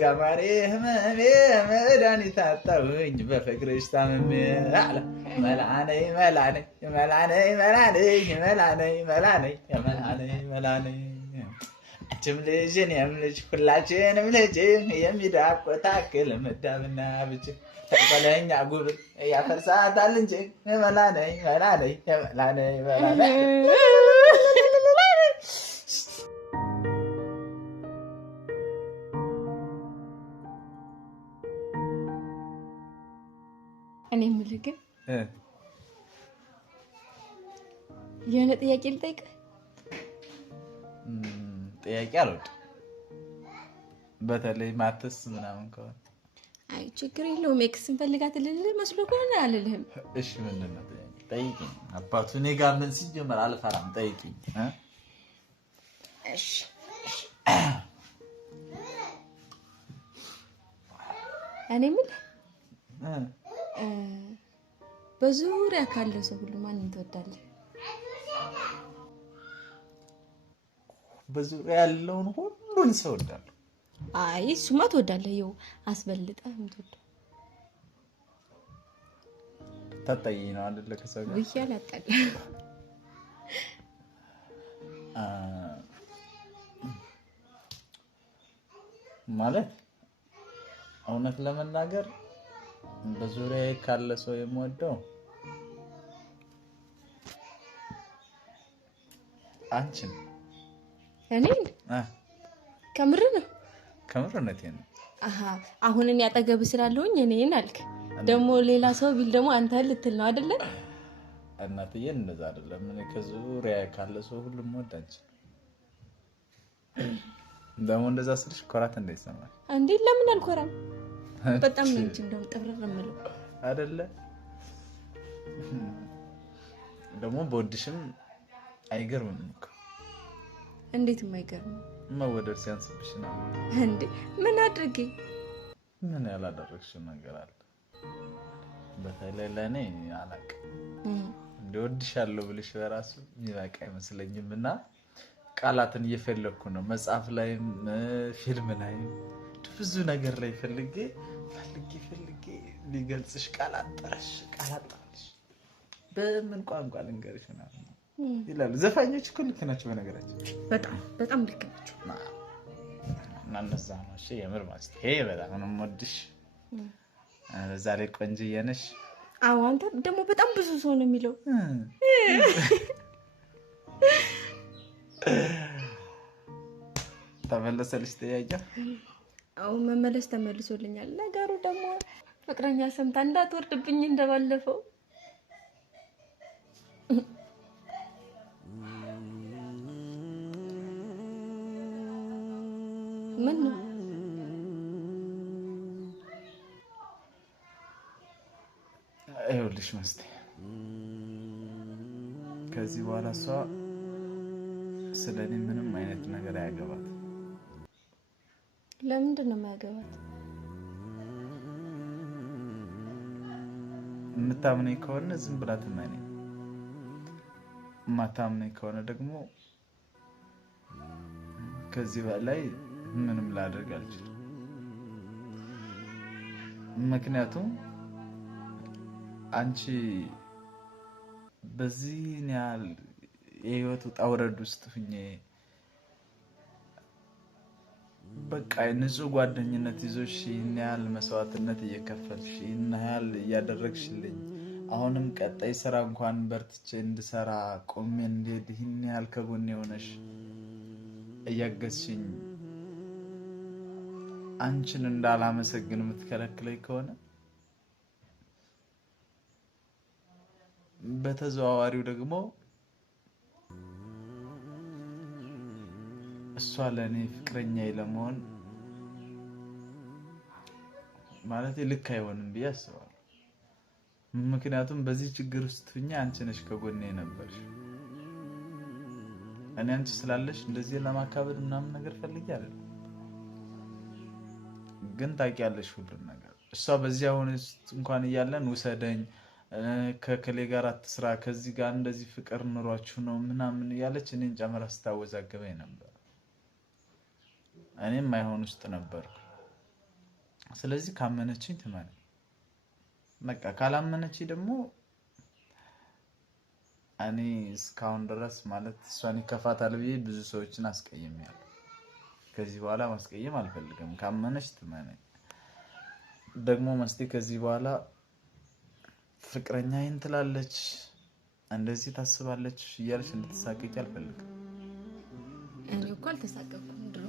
ከማሪ ህመሜ መድኃኒት አጣሁኝ በፍቅርሽ ታምሜ አለ መላነይ መላነይ መላነይ መላነይ መላነይ መላነይ መላነይ መላነይ አንቺም ልጅ እኔም ልጅ ሁላችንም ልጅ የሚዳቆታክል መዳብና ብቻ ተቆለኛ ጉብል ያፈርሳታል እንጂ መላነይ መላነይ መላነይ መላነይ እኔ የምልህ ግን የሆነ ጥያቄ ልጠይቅህ። ጥያቄ አልወድም፣ በተለይ ማትስ ምናምን ከሆነ አይ ችግር የለውም። ኤክስ እንፈልጋት ልልህ መስሎ ከሆነ አልልህም። እሺ ምንድን ነው? ጠይቂኝ። አባቱ እኔ ጋር ምን ሲጀመር አልፈራም። ጠይቂኝ። እሺ እኔ የምልህ በዙሪያ ካለ ሰው ሁሉ ማንን ትወዳለህ? በዙሪያ ያለውን ሁሉን ሰው እወዳለሁ። አይ እሱማ ትወዳለህ። ይኸው አስበልጠህ የምትወደው ታጣይ ነው አይደለ? ከሰው ጋር ውይ አላጣላ ማለት እውነት ለመናገር በዙሪያዬ ካለ ሰው የምወደው አንቺን። እኔን? ከምር ነው? ከምርነቴን ነው። አሁን እኔ አጠገብህ ስላለሁኝ እኔን አልክ። ደግሞ ሌላ ሰው ቢል ደግሞ አንተ ልትል ነው አይደለ? እናትዬ እንደዛ አይደለም። እኔ ከዙሪያዬ ካለ ሰው ሁሉ የምወድ አንቺን። ደግሞ እንደዛ ስልሽ ኮራት እንዳይሰማል እንዴ? ለምን አልኮራም? በጣም ነው እንጂ እንደውም ጥብረር የምለው አይደለ? ደግሞ በወድሽም አይገርምም እኮ። እንዴት የማይገርም? መወደድ ሲያንስብሽ ነው እንዴ? ምን አድርጌ? ምን ያላደረግሽው ነገር አለ? በተለይ ለእኔ አላውቅም። እንዲወድሻለሁ ብልሽ በራሱ የሚበቃ አይመስለኝም። እና ቃላትን እየፈለግኩ ነው። መጽሐፍ ላይም ፊልም ላይም ብዙ ነገር ላይ ፈልጌ ሊገልጽሽ ቃላጠረሽ በምን ቋንቋ ልንገርሽ ይላሉ ዘፋኞች እኮ። ልክ ናቸው በነገራችን፣ በጣም ልክ ናቸው። እና እነዛ ነው። እሺ የምር ማለት ይሄ በጣም ነው የምወድሽ። በዛ ላይ ቆንጅዬ ነሽ። አዎ አንተ ደግሞ በጣም ብዙ ሰው ነው የሚለው። ተመለሰልሽ ጥያቄ? አዎ መመለስ ተመልሶልኛል። ነገሩ ደግሞ ፍቅረኛ ሰምታ እንዳትወርድብኝ እንደባለፈው። ምን ነው? ይኸውልሽ መስቴ፣ ከዚህ በኋላ እሷ ስለኔ ምንም አይነት ነገር አያገባት። ለምንድን ነው የማያገባት? የምታምነኝ ከሆነ ዝም ብላ ትመነኝ፣ የማታምነኝ ከሆነ ደግሞ ከዚህ በላይ ምንም ላደርግ አልችልም። ምክንያቱም አንቺ በዚህ ያህል የህይወት ውጣ ውረድ ውስጥ ሁኜ በቃ ንጹህ ጓደኝነት ይዞሽ ይህን ያህል መስዋዕትነት እየከፈልሽ ይህን ያህል እያደረግሽልኝ፣ አሁንም ቀጣይ ስራ እንኳን በርትቼ እንድሰራ ቆሜ እንድሄድ ይህን ያህል ከጎኔ የሆነሽ እያገዝሽኝ አንቺን እንዳላመሰግን የምትከለክለኝ ከሆነ በተዘዋዋሪው ደግሞ እሷ ለእኔ ፍቅረኛዬ ለመሆን ማለት ልክ አይሆንም ብዬ አስባለሁ። ምክንያቱም በዚህ ችግር ውስጥ ሁኜ አንቺ ነሽ ከጎኔ ነበርሽ። እኔ አንቺ ስላለሽ እንደዚህ ለማካበድ ምናምን ነገር ፈልጌ አይደለም፣ ግን ታውቂያለሽ ሁሉን ነገር። እሷ በዚህ አሁን እንኳን እያለን ውሰደኝ፣ ከከሌ ጋር አትስራ፣ ከዚህ ጋር እንደዚህ ፍቅር ኑሯችሁ ነው ምናምን እያለች እኔን ጨምራ ስታወዛገበኝ ነበር። እኔም አይሆን ውስጥ ነበርኩ። ስለዚህ ካመነችኝ ትመን በቃ ካላመነችኝ ደግሞ እኔ እስካሁን ድረስ ማለት እሷን ይከፋታል ብዬ ብዙ ሰዎችን አስቀይሜያለሁ። ከዚህ በኋላ ማስቀየም አልፈልግም። ካመነች ትመነኝ። ደግሞ መስቴ ከዚህ በኋላ ፍቅረኛዬን ትላለች እንደዚህ ታስባለች እያልሽ እንድትሳቀቂ አልፈልግም። እኔ እኮ አልተሳቀቅኩም ድሮ።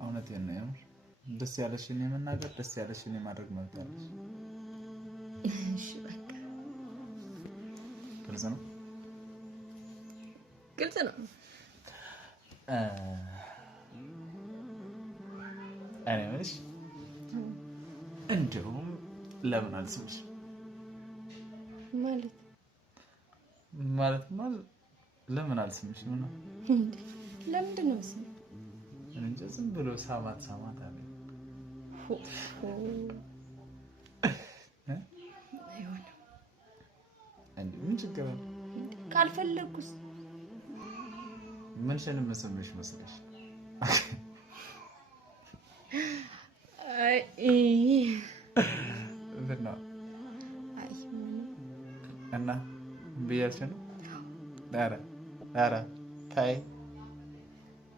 እውነቴን ነው። ደስ ያለሽን የመናገር ደስ ያለሽን የማድረግ መብት አለሽ። እሺ በቃ ግልጽ ነው። ግልጽ ነው። እኔ ምንሽ እንደውም ለምን አልስምሽ ማለት ለምን አልስምሽ ነው? ለምንድን ነው ስም? እንጂ ዝም ብሎ ሳማት አለ። ምን ችግር አለ? ካልፈለኩስ ምን ሸን መስምሽ መስለሽ? ብና እና ብያለሽ ነው። ኧረ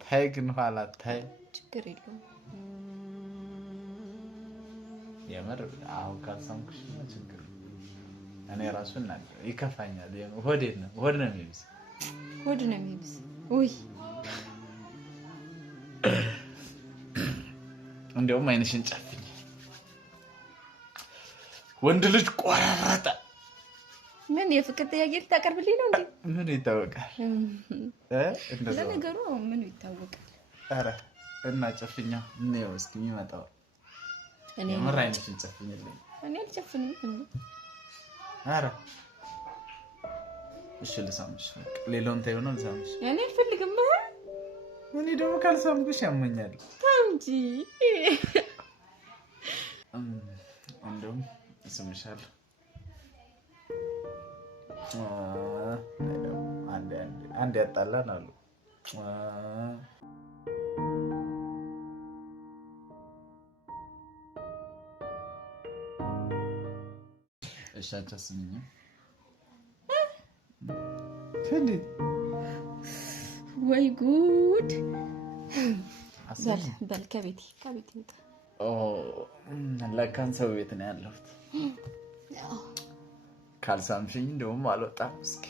ታይ ግን ኋላ ታይ ችግር የለውም። የምር አሁን ካልሰምኩሽ ችግር እኔ ራሱ እናገር ይከፋኛል። ሆድ ነው የሚብስ ውይ እንደውም አይንሽን ጨፍኝ። ወንድ ልጅ ቆራረጠ። ምን የፍቅር ጥያቄ ልታቀርብልኝ ነው እንዴ? ምን ይታወቃል? ለነገሩ ምን ይታወቃል? ኧረ እና ጨፍኛ ነው እስኪ የሚመጣው። የምር አይንሽን ጨፍኝልኝ። እኔ አልጨፍንም። ኧረ እሺ ልሳምሽ። ሌላውን ተይው ነው ልሳምሽ። እኔ አልፈልግም። እኔ ደግሞ ካልሳምኩሽ ያመኛል። ታምጂ እንደውም እስምሻለሁ። አንድ ያጣላን አሉ። እሺ አንቺ አስሚኝ እንዴት? ወይ ጉድ! በል ከቤት ለካን ሰው ቤት ነው ያለሁት። ካልሳምሽኝ እንደውም አልወጣም። እስኪ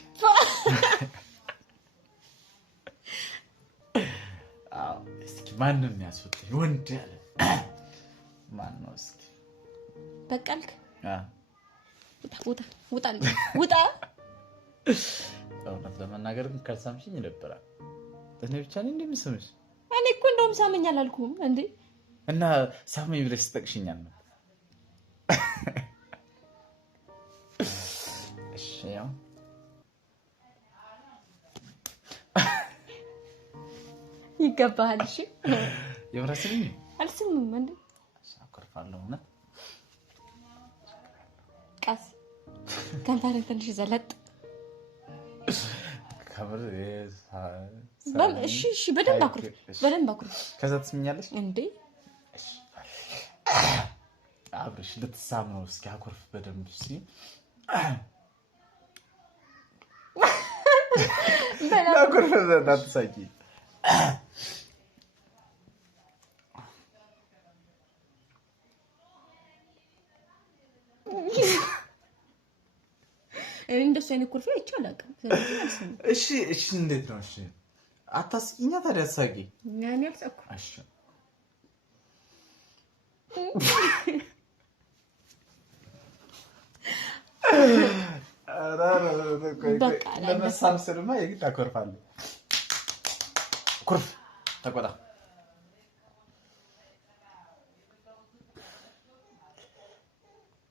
እስኪ ማንም ያስወጣኝ ወንድ ያለ ማን ነው? እስኪ በቃልክ ውጣ። እውነት ለመናገር ግን ካልሳምሽኝ ይደብራል። እኔ ብቻ ነኝ እንደምስምሽ። እኔ እኮ እንደውም ሳመኝ አላልኩም እንዴ? እና ሳመኝ ብለሽ ትጠቅሽኛል ነው። እሺ ያው ይገባሃል። እሺ የምራስልኝ አልስምም እንዴ? አኮርፋለሁ። እውነት ቀስ ከንፈር ትንሽ ዘለጥ ከብር እሺ በደንብ አኩርፍ። ከዛ ትስሚኛለሽ እንዴ? አብረሽ ልትሳም ነው። እስኪ አኩርፍ በደንብ። እሺ አኩርፍ። እንዳትሳቂ። እንደሱ አይነት ኩርፊያ አይቻል አቅም። እሺ እንዴት ነው? እሺ አታስቂኛ ታዲያ። አሳቂ ያኔ አልሳኩ። እሺ ለመሳም ስልማ የግድ አኮርፋለሁ። ኩርፍ ተቆጣ።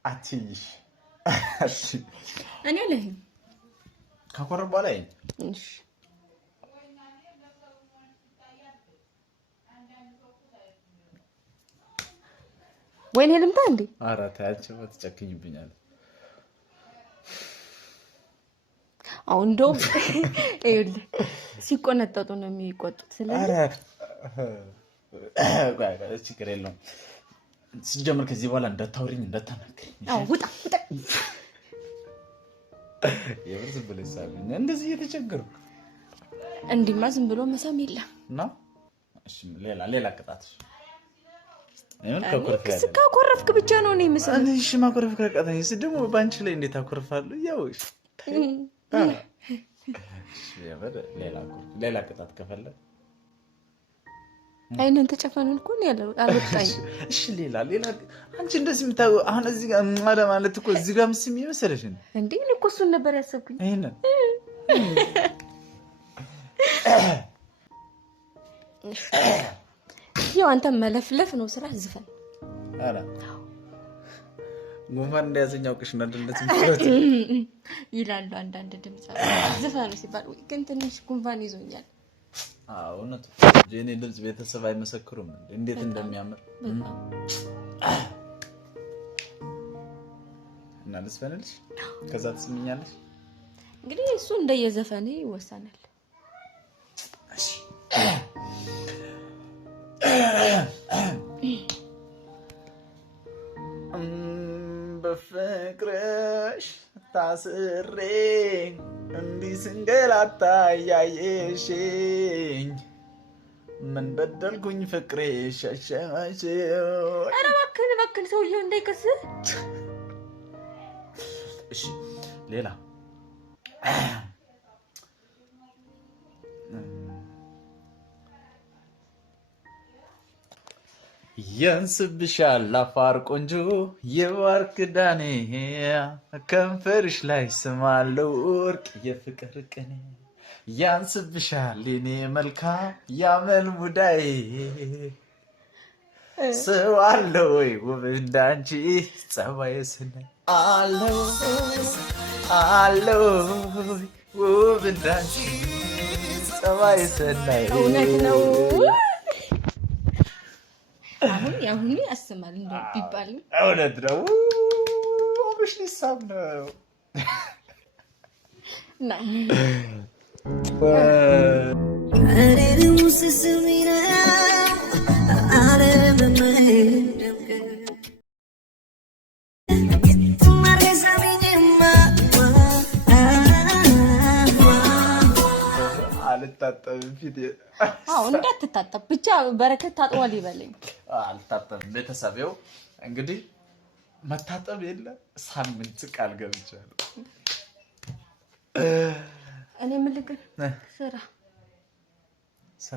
አትይሽ እኔ አለኝ ካኮረፍ በኋላ ይሄ እሺ ወይኔ ልምጣ እንዴ? ኧረ ተይ አንቺ ትጨክኝብኛለሽ። አሁን እንደውም ይኸውልህ ሲቆነጠጡ ነው የሚቆጡት። ስለዚህ ኧረ ችግር የለውም። ሲጀምር ከዚህ በኋላ እንዳታወሪኝ እንዳታናግሪኝ። ውጣ ውጣ። የምር ዝም ብለሽ ሳሚኝ እንደዚህ እየተቸገርኩ እንዲማ ዝም ብሎ መሳም የለም ነው። እሺ ሌላ ቅጣት ካኮረፍክ ብቻ ነው እኔ የምሰማው። እሺ ማኮረፍ ካቃተኝ ደግሞ በአንቺ ላይ እንዴት አኮርፋለሁ? ያው ሌላ ቅጣት ከፈለግ አይነን ተጨፈኑን እኮ ነው ያለው አልወጣኝ። እሺ ሌላ አንቺ እንደዚህ የምታው አሁን እዚህ ጋር ማለት እኮ እዚህ ጋር ምስም ይመስልሽ እንዴ? እኔ እኮ እሱን ነበር ያሰብኩኝ። ይሄንን ያው አንተ መለፍለፍ ነው ስራ። ዝፈን አላ ጉንፋን እንደያዘኝ አውቅሽ ነው እንደዚህ ይላሉ አንዳንድ ድምጽ። ዝፈኑ ሲባል ግን ትንሽ ጉንፋን ይዞኛል። እውነት የእኔ ድምጽ ቤተሰብ አይመሰክሩም እንዴት እንደሚያምር እና ልስፈንልሽ ከዛ ትስምኛለሽ። እንግዲህ እሱ እንደየዘፈኔ ይወሰናል። እሺ በፍቅርሽ ታስሬ እንዲህ ስንገላታ እያየሽኝ ምን በደልኩኝ ፍቅሬ ሸሸሽ። ኧረ እባክህን ሰውዬው እንዳይከስህ። እሺ ሌላ ያንስብሻል አፋር ቆንጆ የባር ክዳኔ ከንፈርሽ ላይ ስማለው ወርቅ የፍቅር ቅኔ ያንስብሻል የኔ መልካም ያመል ሙዳይ ሰው አለ ወይ ውብ እንዳንቺ ጸባይ ስናይ አለው ውብ እንዳንቺ ጸባይ ስናይ። እውነት ነው። አሁን ያስማል እንደው ቢባል እውነት ነው። አብሽ ሊሳብ ነው ና አልታጠብም ፊት እንዳትታጠብ ብቻ በረከት ታጥዋል ይበለኝ። አልታጠብም። ቤተሰቤው እንግዲህ መታጠብ የለ ሳምንት ቃል ገብቻለሁ። እኔ ምልክ ስራ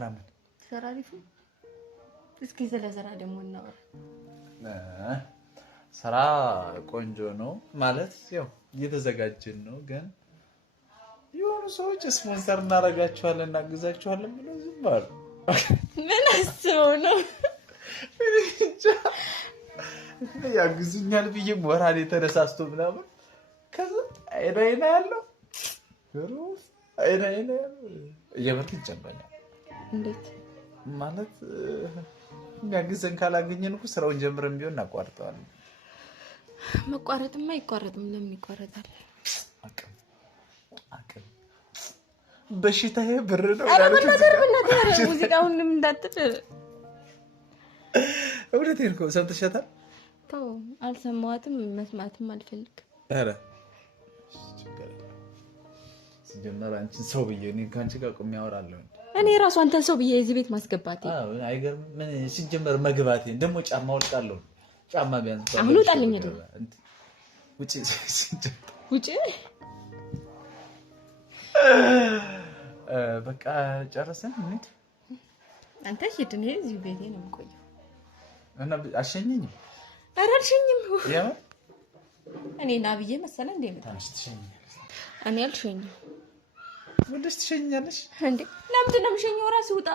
ምን ስራ አሪፍ። እስኪ ስለ ስራ ደግሞ እናወራ። ስራ ቆንጆ ነው ማለት ያው እየተዘጋጀን ነው ግን የሆኑ ሰዎች ስፖንሰር እናደርጋቸዋለን እናግዛቸዋለን ብለው ዝም አሉ። ምን አስበው ነው? ያግዙኛል ብዬ ሞራል የተነሳስቶ ምናምን ከዛ አይና ያለው አይና እየበርክ ይጨምራል። እንዴት ማለት ያግዘን ካላገኘን እኮ ስራውን ጀምረን ቢሆን እናቋርጠዋለን። መቋረጥማ አይቋረጥም። ለምን ይቋረጣል? አቅም በሽታዬ ብር ነው። አረ በእናትህ ሙዚቃውን እንዳትል። እውነቴን እኮ ሰምተሻታል? ተው አልሰማኋትም፣ መስማትም አልፈልግም። ኧረ ሲጀመር አንቺን ሰው ብዬ እኔ ከአንቺ ጋር ቁሜ አወራለሁ። እኔ ራሱ አንተን ሰው ብዬ እዚህ ቤት ማስገባቴ አይገርምም? ምን ሲጀመር መግባቴ ደግሞ ጫማ ወልቃለሁ። ጫማ ቢያንስ አሁን ውጣልኝ አይደል? ውጪ ውጪ። በቃ ጨረሰን። እንዴ አንተ ሂድ፣ እኔ እዚህ ቤቴ ነው የምቆየው። እና አሸኘኝ። ኧረ አልሸኝም። ያው እኔ ና ብዬ መሰለህ እንዴ መጣሽ? እኔ አልሸኝም። ወደሽ ትሸኛለሽ እንዴ? ለምንድን ነው የምሸኘው? ራስህ ውጣ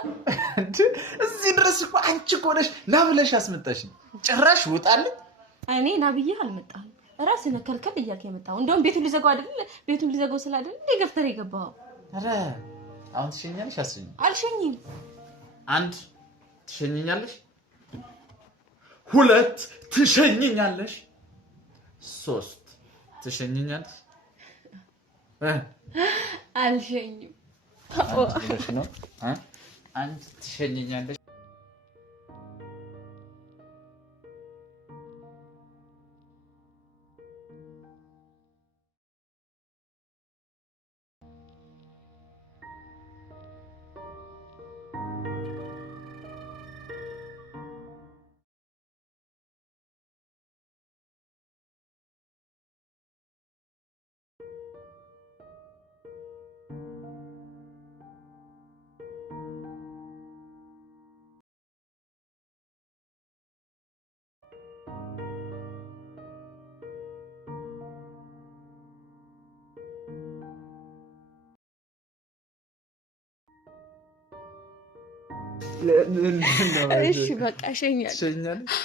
እንዴ! እዚህ ድረስ እኮ አንቺ እኮ ነሽ ና ብለሽ አስመጣሽኝ። ጭራሽ ውጣልኝ። እኔ ና ብዬ አልመጣሁም። ራስህ ነህ ከልከል እያልክ የመጣኸው። እንደውም ቤቱን ሊዘጋው አይደል? ቤቱን ሊዘጋው ስላደል እንዴ ገፍተር የገባኸው። ኧረ አሁን ትሸኛለሽ? አስሸኝ። አልሸኝም። አንድ ትሸኝኛለሽ፣ ሁለት ትሸኝኛለሽ፣ ሶስት ትሸኝኛለሽ። አልሸኝም። አንድ ትሸኝኛለሽ እሺ በቃ እሸኛለሁ። ትሸኛለሽ?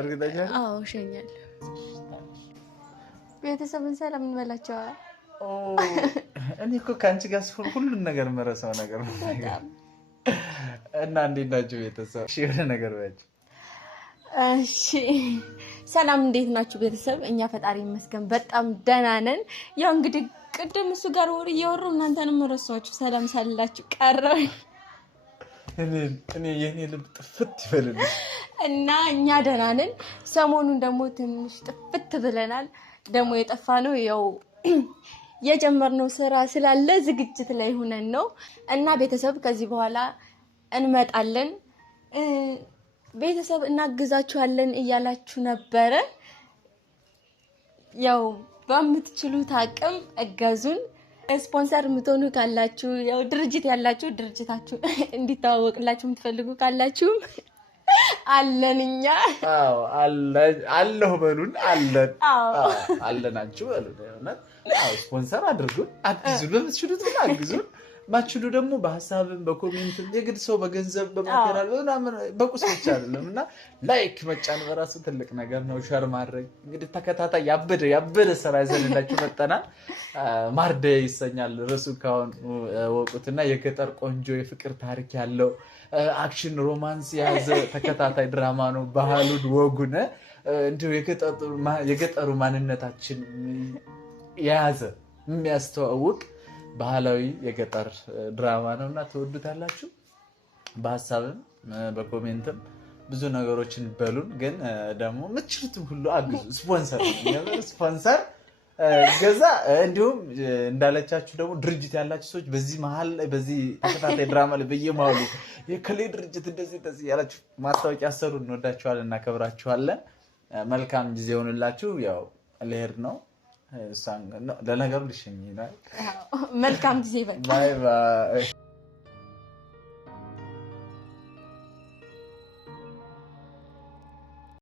እርግጠኛ ነኝ? አዎ እሸኛለሁ። ቤተሰብን ሰላም እንበላቸዋል። እኔ እኮ ከአንቺ ጋር ስሆን ሁሉን ነገር መረሳው ነገር ነው። እና እንዴት ናችሁ ቤተሰብ? እሺ የሆነ ነገር ባያችሁ። እሺ ሰላም እንዴት ናችሁ ቤተሰብ? እኛ ፈጣሪ ይመስገን በጣም ደህና ነን። ያው እንግዲህ ቅድም እሱ ጋር ወሬ እያወራሁ እናንተንም ረሳኋችሁ። ሰላም ሳልላችሁ ቀረሁ። እኔ የኔ ልብ ጥፍት ይበልልኝ እና እኛ ደህና ነን። ሰሞኑን ደግሞ ትንሽ ጥፍት ብለናል። ደግሞ የጠፋ ነው ያው የጀመርነው ስራ ስላለ ዝግጅት ላይ ሆነን ነው። እና ቤተሰብ ከዚህ በኋላ እንመጣለን፣ ቤተሰብ እናግዛችኋለን እያላችሁ ነበረ። ያው በምትችሉት አቅም እገዙን። ስፖንሰር የምትሆኑ ካላችሁ፣ ያው ድርጅት ያላችሁ ድርጅታችሁ እንዲተዋወቅላችሁ የምትፈልጉ ካላችሁም አለን እኛ። አዎ አለሁ በሉን። አለናችሁ በሉን። ስፖንሰር አድርጉን፣ አግዙን፣ በምትችሉት አግዙን። ማችሉ ደግሞ በሀሳብም በኮሜንትም የግድ ሰው በገንዘብ በማቴሪያል ምናምን በቁስ ብቻ አይደለም እና ላይክ መጫን በራሱ ትልቅ ነገር ነው። ሸር ማድረግ እንግዲህ ተከታታይ ያበደ ስራ ይዘንላችሁ መጠናል። ማርደ ይሰኛል ርዕሱ ካሁን ወቁትና የገጠር ቆንጆ የፍቅር ታሪክ ያለው አክሽን ሮማንስ የያዘ ተከታታይ ድራማ ነው። ባህሉን ወጉን እንዲሁ የገጠሩ ማንነታችን የያዘ የሚያስተዋውቅ ባህላዊ የገጠር ድራማ ነውና ተወዱታላችሁ። በሀሳብም በኮሜንትም ብዙ ነገሮችን በሉን። ግን ደግሞ የምትችሉትም ሁሉ አግዙ። ስፖንሰር ገዛ። እንዲሁም እንዳለቻችሁ ደግሞ ድርጅት ያላችሁ ሰዎች በዚህ መሀል ላይ በዚህ ተከታታይ ድራማ ላይ በየመሀሉ የከሌ ድርጅት እንደዚህ ያላችሁ ማስታወቂያ ሰሩ። እንወዳችኋለን፣ እናከብራችኋለን። መልካም ጊዜ ሆንላችሁ። ያው ልሄድ ነው። ለነገሩ ልሸኝ ነው። መልካም ጊዜ። ባይ ባይ።